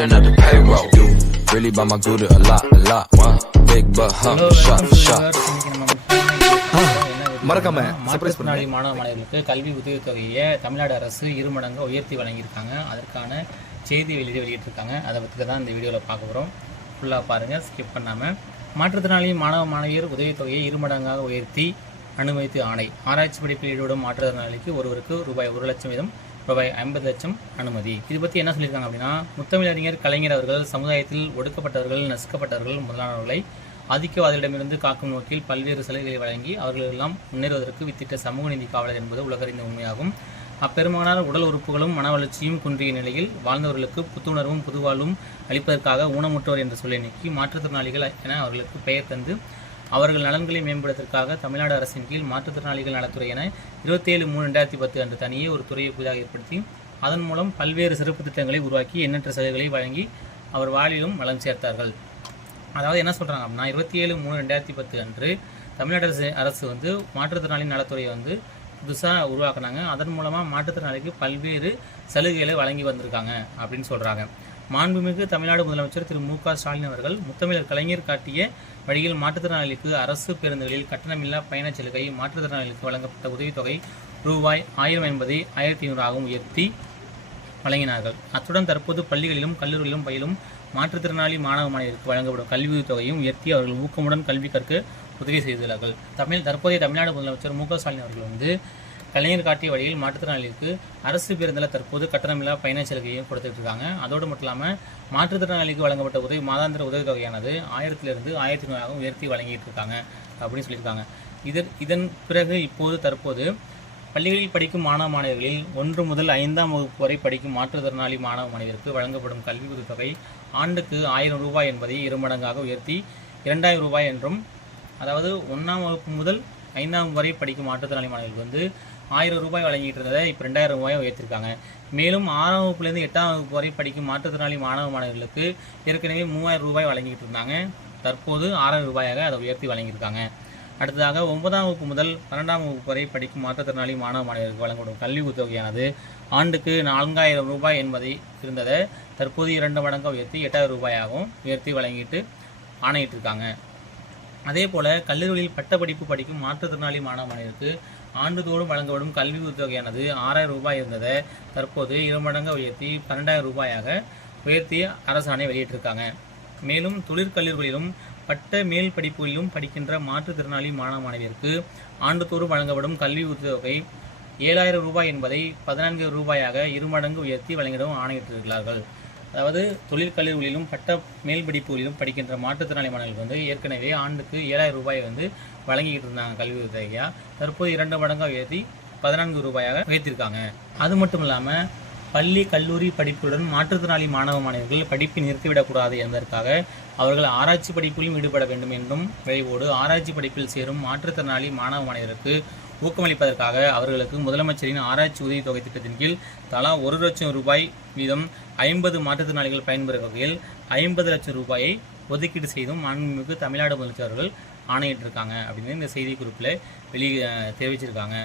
running up the payroll. You really buy my good a lot. Big butt hump, shot for shot. மறக்காம மாற்றுத்திறனாளி மாணவ மாணவர்களுக்கு கல்வி உதவித்தொகையை தமிழ்நாடு அரசு 2 மடங்கு உயர்த்தி வழங்கியிருக்காங்க. அதற்கான செய்தி வெளியிட்டிருக்காங்க. அதை பற்றி தான் இந்த வீடியோவில் பார்க்க போகிறோம். ஃபுல்லாக பாருங்கள், ஸ்கிப் பண்ணாமல். மாற்றுத்திறனாளி மாணவ மாணவியர் உதவித்தொகையை 2 மடங்காக உயர்த்தி அனுமதித்து ஆணை. ஆராய்ச்சி படிப்பில் ஈடுபடும் மாற்றுத்திறனாளிக்கு ஒருவருக்கு ரூபாய் 1 லட்சம் வீதம் ரூபாய் 50 லட்சம் அனுமதி. இது பற்றி என்ன சொல்லியிருக்காங்க அப்படின்னா, முத்தமிழறிஞர் கலைஞர் அவர்கள் சமுதாயத்தில் ஒடுக்கப்பட்டவர்கள், நசுக்கப்பட்டவர்கள் முதலானவர்களை ஆதிக்கவாதிகளிடமிருந்து காக்கும் நோக்கில் பல்வேறு சலுகைகளை வழங்கி அவர்களெல்லாம் முன்னேறுவதற்கு வித்திட்ட சமூக நீதி காவலர் என்பது உலகறிந்த உண்மையாகும். அப்பெருமகனார் உடல் உறுப்புகளும் மன வளர்ச்சியும் குன்றிய நிலையில் வாழ்ந்தவர்களுக்கு புத்துணர்வும் புதுவாழ்வும் அளிப்பதற்காக ஊனமுற்றோர் என்ற சொல்லை நீக்கி மாற்றுத்திறனாளிகள் என அவர்களுக்கு பெயர் தந்து அவர்கள் நலன்களை மேம்படுவதற்காக தமிழ்நாடு அரசின் கீழ் மாற்றுத்திறனாளிகள் நலத்துறை என 27/3/2010 அன்று தனியே ஒரு துறையை புதிதாக ஏற்படுத்தி அதன் மூலம் பல்வேறு சிறப்பு திட்டங்களை உருவாக்கி எண்ணற்ற சலுகைகளை வழங்கி அவர் வாழ்விலும் வளம் சேர்த்தார்கள். அதாவது என்ன சொல்கிறாங்க அப்படின்னா, 27/3/2010 அன்று தமிழ்நாடு அரசு மாற்றுத்திறனாளி நலத்துறையை புதுசாக உருவாக்குனாங்க. அதன் மூலமாக மாற்றுத்திறனாளிக்கு பல்வேறு சலுகைகளை வழங்கி வந்திருக்காங்க அப்படின்னு சொல்கிறாங்க. மாண்புமிகு தமிழ்நாடு முதலமைச்சர் திரு மு.க. ஸ்டாலின் அவர்கள் முத்தமிழர் கலைஞர் காட்டிய வழியில் மாற்றுத்திறனாளிக்கு அரசு பேருந்துகளில் கட்டணமில்லா பயணச் சலுகை, மாற்றுத்திறனாளிகளுக்கு வழங்கப்பட்ட உதவித்தொகை ரூபாய் 1000 என்பதை 1500 உயர்த்தி வழங்கினார்கள். அத்துடன் தற்போது பள்ளிகளிலும் கல்லூரிகளிலும் பயிலும் மாற்றுத்திறனாளி மாணவ மாணவியருக்கு வழங்கப்படும் கல்வி உதவித்தொகையும் உயர்த்தி அவர்கள் ஊக்கமுடன் கல்வி கற்க உதவி செய்துள்ளார்கள். தற்போதைய தமிழ்நாடு முதலமைச்சர் மு.க. ஸ்டாலின் அவர்கள் கலைஞர் காட்டிய வழியில் மாற்றுத்திறனாளிகளுக்கு அரசு பேருந்தில் தற்போது கட்டணமில்லா பயணச் சலுகையும் கொடுத்துட்டு இருக்காங்க. அதோடு மட்டும் இல்லாமல் மாற்றுத்திறனாளிக்கு வழங்கப்பட்ட மாதாந்திர உதவித்தொகையானது 1000 1500 உயர்த்தி வழங்கிட்டு இருக்காங்க அப்படின்னு சொல்லியிருக்காங்க. இதன் பிறகு தற்போது பள்ளிகளில் படிக்கும் மாணவ மாணவர்களில் 1 முதல் 5ஆம் வகுப்பு வரை படிக்கும் மாற்றுத்திறனாளி மாணவ மாணவியருக்கு வழங்கப்படும் கல்வி உதவித்தொகை ஆண்டுக்கு 1000 ரூபாய் என்பதை 2 மடங்காக உயர்த்தி 2000 ரூபாய் என்றும், அதாவது 1ஆம் வகுப்பு முதல் 5ஆம் வரை படிக்கும் மாற்றுத்திறனாளி மாணவர்களுக்கு 1000 ரூபாய் வழங்கிட்டு இருந்ததை இப்போ 2000 ரூபாயை உயர்த்திருக்காங்க. மேலும் 6ஆம் வகுப்புலேருந்து 8ஆம் வகுப்பு வரை படிக்கும் மாற்றுத்திறனாளி மாணவ மாணவர்களுக்கு ஏற்கனவே 3000 ரூபாய் வழங்கிட்டு இருந்தாங்க. தற்போது 6000 ரூபாயாக அதை உயர்த்தி வழங்கியிருக்காங்க. அடுத்ததாக 9ஆம் வகுப்பு முதல் 12ஆம் வகுப்பு வரை படிக்கும் மாற்றுத்திறனாளி மாணவ மாணவர்களுக்கு வழங்கப்படும் கல்வி உதவியானது ஆண்டுக்கு 4000 ரூபாய் என்பதை இருந்ததை தற்போது 2 மடங்காக உயர்த்தி 8000 ரூபாயாகவும் உயர்த்தி வழங்கிட்டு ஆணையிட்டிருக்காங்க. அதே போல் கல்லூரிகளில் பட்டப்படிப்பு படிக்கும் மாற்றுத்திறனாளி மாணவ மாணவர்களுக்கு ஆண்டுதோறும் வழங்கப்படும் கல்வி உதவியானது 6000 ரூபாய் இருந்ததை தற்போது 2 மடங்காக உயர்த்தி 12000 ரூபாயாக உயர்த்தி அரசாணை வெளியிட்டிருக்காங்க. மேலும் தொழிற்கல்லூரிகளிலும் பட்ட மேல் படிப்புகளிலும் படிக்கின்ற மாற்றுத்திறனாளி மாணவ மாணவியருக்கு ஆண்டுதோறும் வழங்கப்படும் கல்வி உதவித்தொகை 7000 ரூபாய் என்பதை 14 ரூபாயாக 2 மடங்கு உயர்த்தி வழங்கிடவும் ஆணையிட்டிருக்கிறார்கள். அதாவது தொழிற்கல்லூரிகளிலும் பட்ட மேல் படிப்புகளிலும் படிக்கின்ற மாற்றுத்திறனாளி மாணவர்களுக்கு ஏற்கனவே ஆண்டுக்கு 7000 ரூபாய் வழங்கிக்கிட்டு இருந்தாங்க கல்வி உதவியா. தற்போது 2 மடங்காக உயர்த்தி 14 ரூபாயாக உயர்த்திருக்காங்க. அது மட்டும் இல்லாமல் பள்ளி கல்லூரி படிப்புடன் மாற்றுத்திறனாளி மாணவ மாணவர்கள் படிப்பை நிறுத்திவிடக்கூடாது என்பதற்காக அவர்கள் ஆராய்ச்சி படிப்பிலும் ஈடுபட வேண்டும் என்றும் விளைவோடு ஆராய்ச்சி படிப்பில் சேரும் மாற்றுத்திறனாளி மாணவ மாணவர்களுக்கு ஊக்கமளிப்பதற்காக அவர்களுக்கு முதலமைச்சரின் ஆராய்ச்சி உதவித்தொகை திட்டத்தின் கீழ் தலா 1 லட்சம் ரூபாய் வீதம் 50 மாற்றுத்திறனாளிகள் பயன்பெறும் வகையில் 50 லட்சம் ரூபாயை ஒதுக்கீடு செய்தும் மாண்புமிகு தமிழ்நாடு முதலமைச்சர்கள் ஆணையிட்டிருக்காங்க அப்படின்னு இந்த செய்தி குறிப்பில் தெரிவிச்சிருக்காங்க.